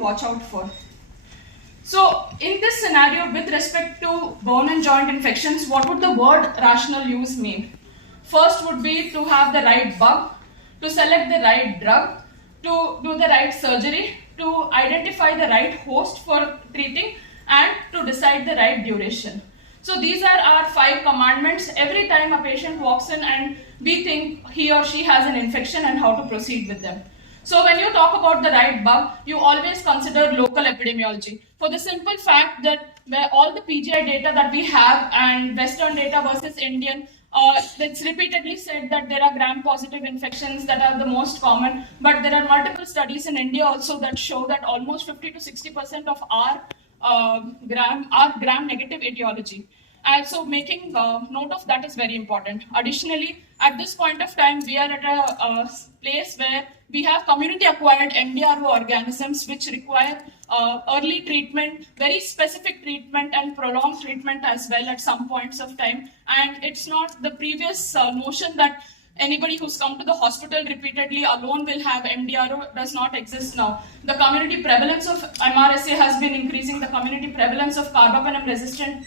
watch out for. So in this scenario, with respect to bone and joint infections, what would the word rational use mean? First would be to have the right bug, to select the right drug, to do the right surgery, to identify the right host for treating, and to decide the right duration. So these are our 5 commandments every time a patient walks in and we think he or she has an infection and how to proceed with them. So when you talk about the right bug, you always consider local epidemiology. For the simple fact that all the PGI data that we have and Western data versus Indian, it's repeatedly said that there are gram-positive infections that are the most common, but there are multiple studies in India also that show that almost 50 to 60% of our gram-negative etiology. And so making note of that is very important. Additionally, at this point of time, we are at a place where we have community-acquired MDRO organisms which require early treatment, very specific treatment and prolonged treatment as well at some points of time. And it's not the previous notion that anybody who's come to the hospital repeatedly alone will have MDRO does not exist now. The community prevalence of MRSA has been increasing. The community prevalence of carbapenem-resistant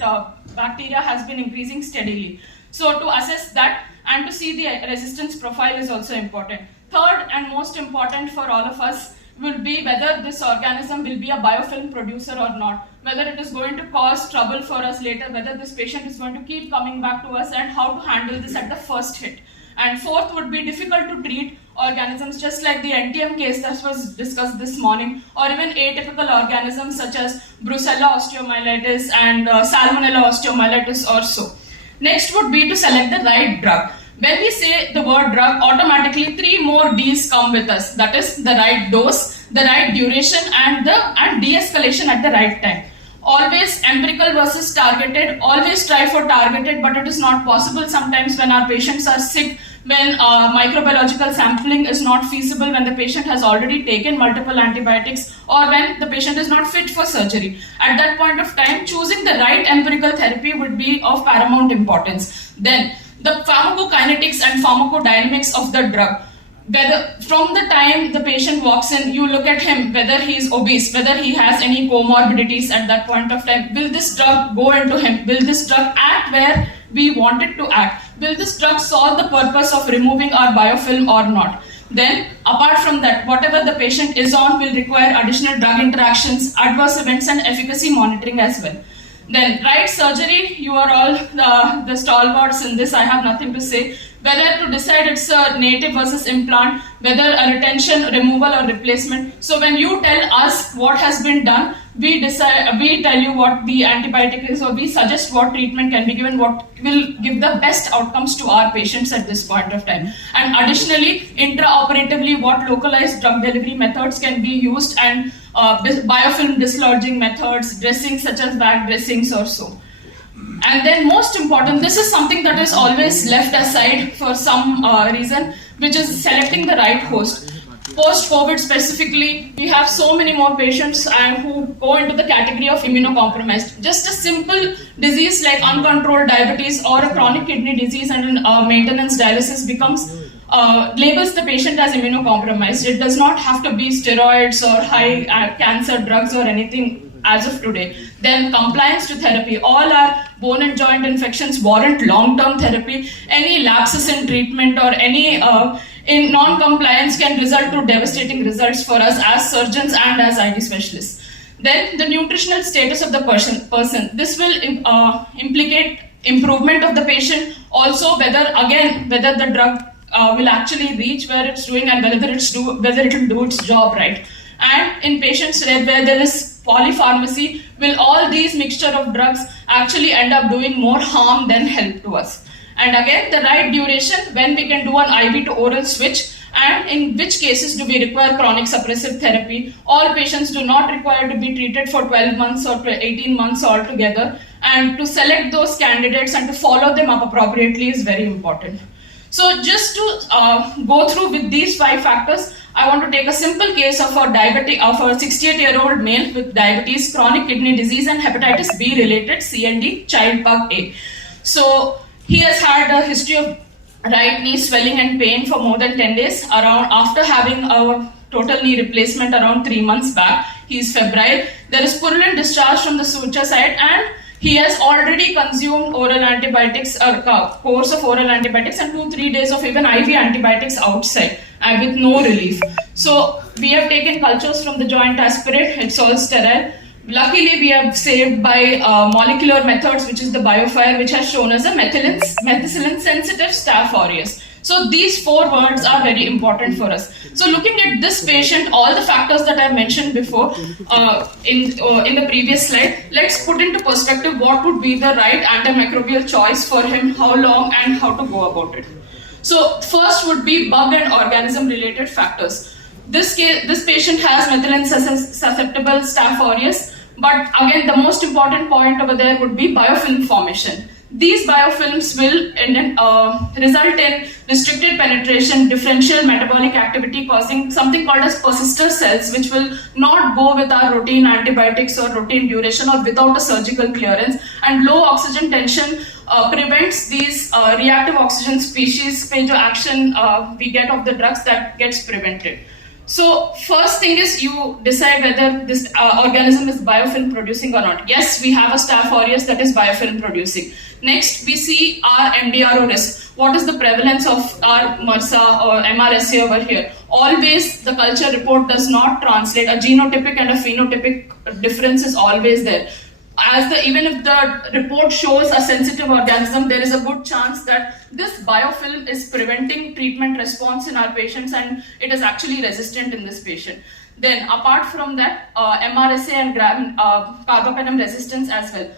bacteria has been increasing steadily. So to assess that and to see the resistance profile is also important. Third and most important for all of us will be whether this organism will be a biofilm producer or not, whether it is going to cause trouble for us later, whether this patient is going to keep coming back to us, and how to handle this at the first hit. And fourth would be difficult to treat organisms, just like the NTM case that was discussed this morning, or even atypical organisms such as Brucella osteomyelitis and Salmonella osteomyelitis or so. Next would be to select the right drug. When we say the word drug, automatically 3 more D's come with us. That is the right dose, the right duration, and de-escalation at the right time. Always empirical versus targeted. Always try for targeted, but it is not possible sometimes when our patients are sick, when microbiological sampling is not feasible, when the patient has already taken multiple antibiotics, or when the patient is not fit for surgery. At that point of time, choosing the right empirical therapy would be of paramount importance. Then, the pharmacokinetics and pharmacodynamics of the drug. Whether from the time the patient walks in, you look at him, whether he is obese, whether he has any comorbidities at that point of time. Will this drug go into him? Will this drug act where we want it to act? Will this drug solve the purpose of removing our biofilm or not? Then, apart from that, whatever the patient is on will require additional drug interactions, adverse events, and efficacy monitoring as well. Then, right surgery, you are all the stalwarts in this, I have nothing to say. Whether to decide it's a native versus implant, whether a retention, removal, or replacement. So when you tell us what has been done, we tell you what the antibiotic is, or we suggest what treatment can be given, what will give the best outcomes to our patients at this point of time. And additionally, intraoperatively, what localized drug delivery methods can be used, and biofilm dislodging methods, dressings such as bag dressings or so. And then most important, this is something that is always left aside for some reason, which is selecting the right host. Post-COVID specifically, we have so many more patients who go into the category of immunocompromised. Just a simple disease like uncontrolled diabetes or a chronic kidney disease and maintenance dialysis labels the patient as immunocompromised. It does not have to be steroids or high cancer drugs or anything as of today. Then compliance to therapy. All our bone and joint infections warrant long-term therapy. Any lapses in treatment or any in non-compliance can result to devastating results for us as surgeons and as ID specialists. Then the nutritional status of the person. This will implicate improvement of the patient. Also whether the drug will actually reach where it's doing and whether it will do its job right. And in patients where there is polypharmacy, will all these mixture of drugs actually end up doing more harm than help to us? And again, the right duration, when we can do an IV to oral switch, and in which cases do we require chronic suppressive therapy. All patients do not require to be treated for 12 months or 18 months altogether, and to select those candidates and to follow them up appropriately is very important. So just to go through with these 5 factors, I want to take a simple case of a 68-year-old male with diabetes, chronic kidney disease, and hepatitis B related CND, child pug A. So he has had a history of right knee swelling and pain for more than 10 days after having a total knee replacement around 3 months back. he is febrile, there is purulent discharge from the suture side, and he has already consumed oral antibiotics or course of oral antibiotics and 2-3 days of even IV antibiotics outside with no relief. So we have taken cultures from the joint aspirate, it's all sterile. Luckily, we have saved by molecular methods, which is the BioFire, which has shown us a methicillin sensitive Staph aureus. So these 4 words are very important for us. So looking at this patient, all the factors that I mentioned before in the previous slide, let's put into perspective what would be the right antimicrobial choice for him, how long and how to go about it. So first would be bug and organism related factors. This patient has methicillin susceptible Staph aureus, but again the most important point over there would be biofilm formation. These biofilms will result in restricted penetration, differential metabolic activity causing something called as persister cells, which will not go with our routine antibiotics or routine duration or without a surgical clearance. And low oxygen tension prevents these reactive oxygen species page action we get of the drugs that gets prevented. So first thing is you decide whether this organism is biofilm producing or not. Yes, we have a Staph aureus that is biofilm producing. Next, we see our MDRO risk. What is the prevalence of our MRSA or MRSA over here? Always the culture report does not translate. A genotypic and a phenotypic difference is always there. Even if the report shows a sensitive organism, there is a good chance that this biofilm is preventing treatment response in our patients and it is actually resistant in this patient. Then apart from that, MRSA and carbapenem resistance as well.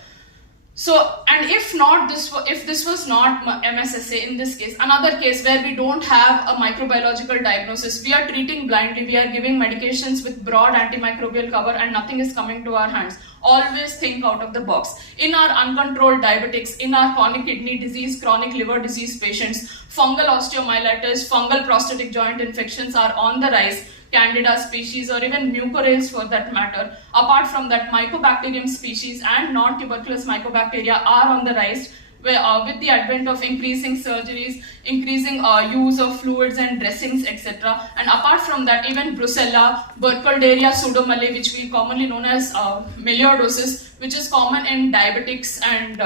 So, and if this was not MSSA in this case, another case where we don't have a microbiological diagnosis, we are treating blindly, we are giving medications with broad antimicrobial cover and nothing is coming to our hands. Always think out of the box. In our uncontrolled diabetics, in our chronic kidney disease, chronic liver disease patients, fungal osteomyelitis, fungal prostatic joint infections are on the rise. Candida species or even mucorales for that matter. Apart from that, mycobacterium species and non-tuberculous mycobacteria are on the rise with the advent of increasing surgeries, increasing use of fluids and dressings, etc. And apart from that, even Brucella, Burkholderia pseudomallei, which we commonly known as melioidosis, which is common in diabetics and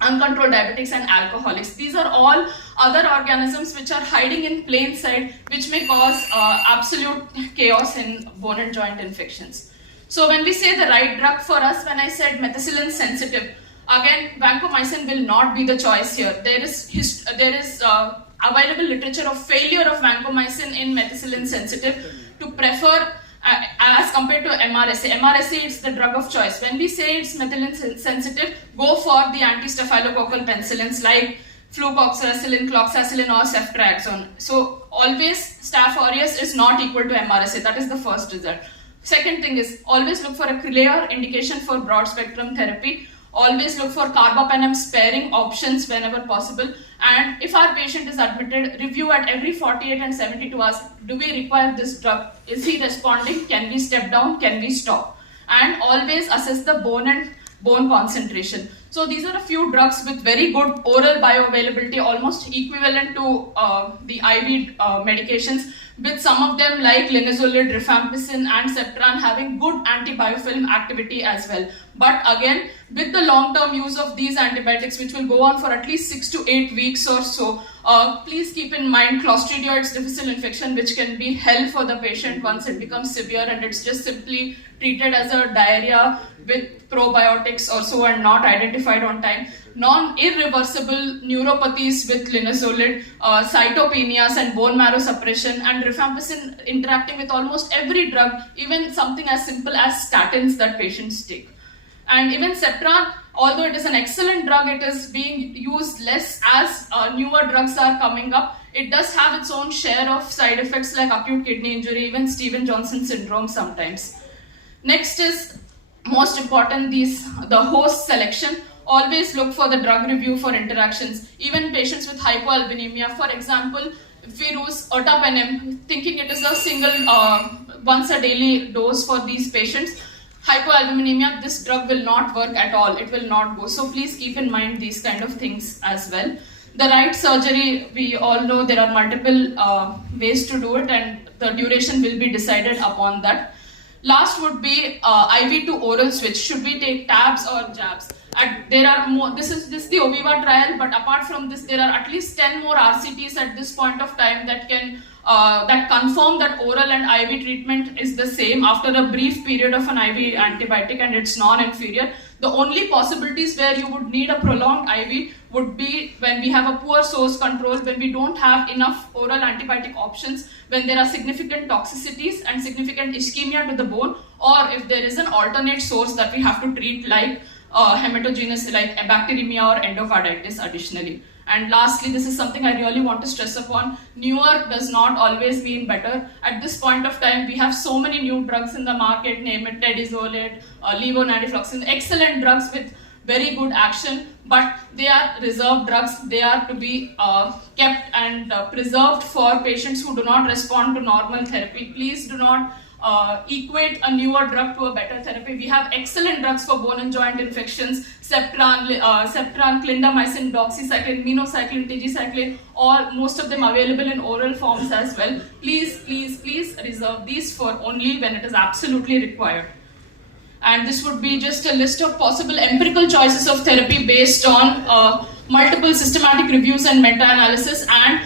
uncontrolled diabetics and alcoholics. These are all other organisms which are hiding in plain sight, which may cause absolute chaos in bone and joint infections. So when we say the right drug for us, when I said methicillin sensitive, again vancomycin will not be the choice here. There is available literature of failure of vancomycin in methicillin sensitive to prefer as compared to MRSA. MRSA is the drug of choice. When we say it's methicillin sensitive, go for the anti-staphylococcal penicillins like flucloxacillin, cloxacillin or ceftriaxone. So always Staph aureus is not equal to MRSA. That is the first result. Second thing is always look for a clear indication for broad spectrum therapy. Always look for carbapenem sparing options whenever possible. And if our patient is admitted, review at every 48 and 72 hours. Do we require this drug? Is he responding? Can we step down? Can we stop? And always assess the bone concentration. So these are a few drugs with very good oral bioavailability, almost equivalent to the IV medications, with some of them like linezolid, rifampicin and Septran having good antibiofilm activity as well. But again, with the long-term use of these antibiotics, which will go on for at least 6 to 8 weeks or so, please keep in mind Clostridioides difficile infection, which can be hell for the patient once it becomes severe and it's just simply treated as a diarrhea with probiotics or so and not identified on time. Non-irreversible neuropathies with linezolid, cytopenias and bone marrow suppression, and rifampicin interacting with almost every drug, even something as simple as statins that patients take. And even Septran, although it is an excellent drug, it is being used less as newer drugs are coming up. It does have its own share of side effects like acute kidney injury, even Stevens-Johnson syndrome sometimes. Next is most important, the host selection. Always look for the drug review for interactions. Even patients with hypoalbuminemia, for example, if we use ertapenem, thinking it is a single once a daily dose for these patients, hypoalbuminemia, this drug will not work at all. It will not go. So please keep in mind these kind of things as well. The right surgery, we all know there are multiple ways to do it and the duration will be decided upon that. Last would be IV to oral switch. Should we take tabs or jabs? There are more. This is the OVIVA trial, but apart from this, there are at least 10 more RCTs at this point of time that can that confirm that oral and IV treatment is the same after a brief period of an IV antibiotic, and it's non-inferior. The only possibilities where you would need a prolonged IV would be when we have a poor source control, when we don't have enough oral antibiotic options, when there are significant toxicities and significant ischemia to the bone, or if there is an alternate source that we have to treat, like hematogenous, like bacteremia or endocarditis additionally. And lastly, this is something I really want to stress upon. Newer does not always mean better. At this point of time, we have so many new drugs in the market, name it tedizolid, levonadifloxacin, excellent drugs with very good action, but they are reserved drugs. They are to be kept and preserved for patients who do not respond to normal therapy. Please do not equate a newer drug to a better therapy. We have excellent drugs for bone and joint infections: Septran, clindamycin, doxycycline, minocycline, tigecycline, all most of them available in oral forms as well. Please, please, please reserve these for only when it is absolutely required. And this would be just a list of possible empirical choices of therapy based on multiple systematic reviews and meta-analysis, and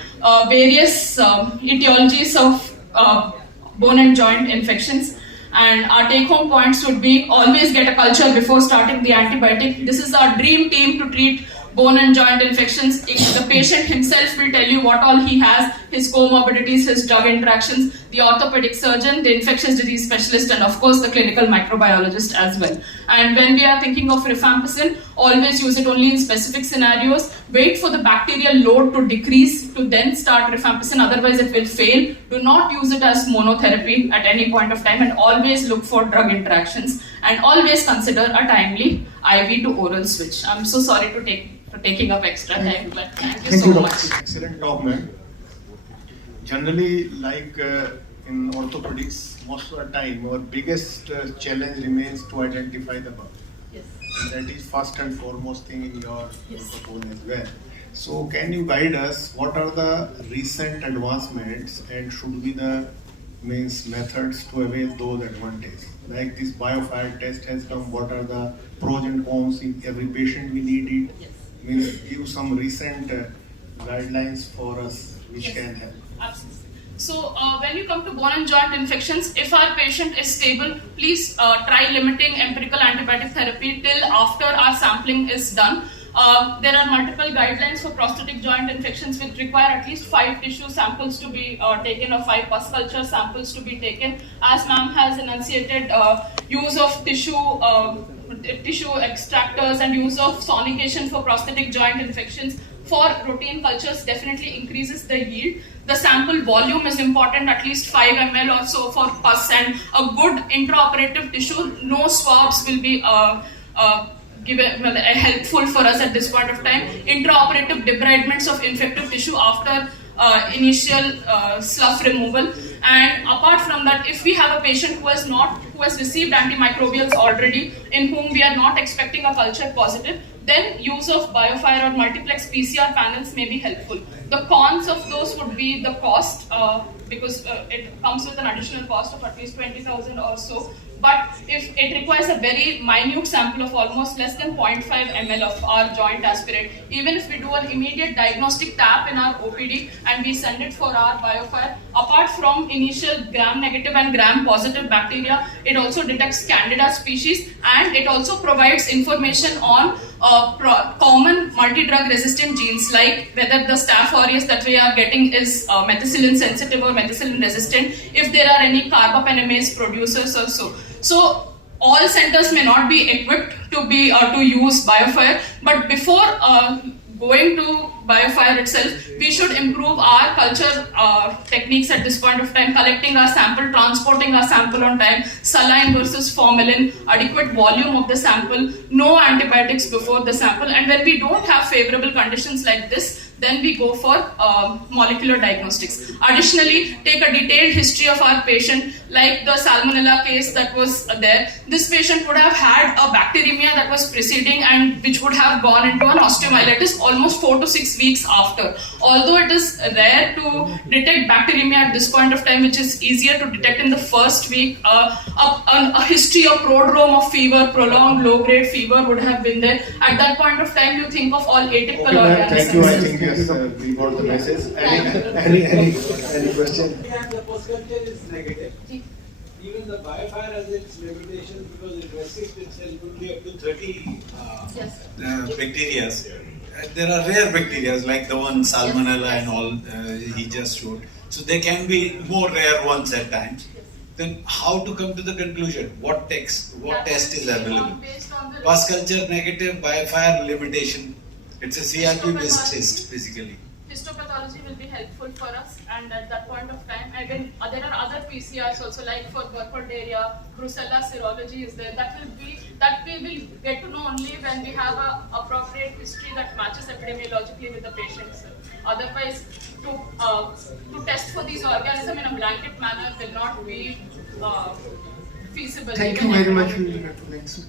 various etiologies of bone and joint infections. And our take-home points would be: always get a culture before starting the antibiotic. This is our dream team to treat bone and joint infections. The patient himself will tell you what all he has, his comorbidities, his drug interactions, the orthopedic surgeon, the infectious disease specialist, and of course the clinical microbiologist as well. And when we are thinking of rifampicin, always use it only in specific scenarios. Wait for the bacterial load to decrease to then start rifampicin, otherwise it will fail. Do not use it as monotherapy at any point of time, and always look for drug interactions, and always consider a timely IV to oral switch. I'm so sorry for taking up extra time, but thank you so much. Excellent talk, ma'am. Generally, like in orthopedics, most of the time, our biggest challenge remains to identify the bug. Yes. And that is first and foremost thing in your protocol as well. So, can you guide us? What are the recent advancements, and should be the means methods to avail those advantages? Like this BioFire test has come. What are the pros and cons in every patient we need it? Yes. Means give some recent guidelines for us which Yes. can help. Absolutely. So when you come to bone and joint infections, if our patient is stable, please try limiting empirical antibiotic therapy till after our sampling is done. There are multiple guidelines for prosthetic joint infections which require at least 5 tissue samples to be taken, or 5 pus culture samples to be taken. As ma'am has enunciated, use of tissue extractors and use of sonication for prosthetic joint infections for routine cultures definitely increases the yield. The sample volume is important, at least 5 ml or so for pus, and a good intraoperative tissue. No swabs will be helpful for us at this point of time. Intraoperative debridements of infective tissue after initial slough removal. And apart from that, if we have a patient who has received antimicrobials already, in whom we are not expecting a culture positive, then use of BioFire or multiplex PCR panels may be helpful. The cons of those would be the cost, because it comes with an additional cost of at least 20,000 or so. But if it requires a very minute sample of almost less than 0.5 ml of our joint aspirate, even if we do an immediate diagnostic tap in our OPD and we send it for our BioFire, apart from initial gram-negative and gram-positive bacteria, it also detects Candida species, and it also provides information on common multi-drug resistant genes, like whether the Staph aureus that we are getting is methicillin sensitive or methicillin resistant, if there are any carbapenemase producers or so. So all centers may not be equipped to use BioFire, but before going to BioFire itself, we should improve our culture techniques at this point of time: collecting our sample, transporting our sample on time, saline versus formalin, adequate volume of the sample, no antibiotics before the sample. And when we don't have favorable conditions like this, then we go for molecular diagnostics. Additionally, take a detailed history of our patient, like the salmonella case that was there. This patient would have had a bacteremia that was preceding and which would have gone into an osteomyelitis almost 4 to 6 weeks after. Although it is rare to detect bacteremia at this point of time, which is easier to detect in the first week, a history of prodrome of fever, prolonged low-grade fever would have been there. At that point of time, you think of all atypical Okay, ma'am, thank you. I organisms. think yes, we got the message. Any question? Yeah, the post culture is negative. Even the biofire has its limitations because it restricts itself only up to 30 Yes. bacteria. There are rare bacteria like the one salmonella and all he just showed. So there can be more rare ones at times. Then how to come to the conclusion? What test is available? Based on the Pus culture negative, biofire limitation. It's a CRP based test basically. histopathology will be helpful for us, and at that point of time, again, there are other PCRs also, like for Burkholderia, Brucella serology is there. That we will get to know only when we have a appropriate history that matches epidemiologically with the patients. Otherwise, to test for these organisms in a blanket manner will not be feasible. Thank you very much. We will go to next.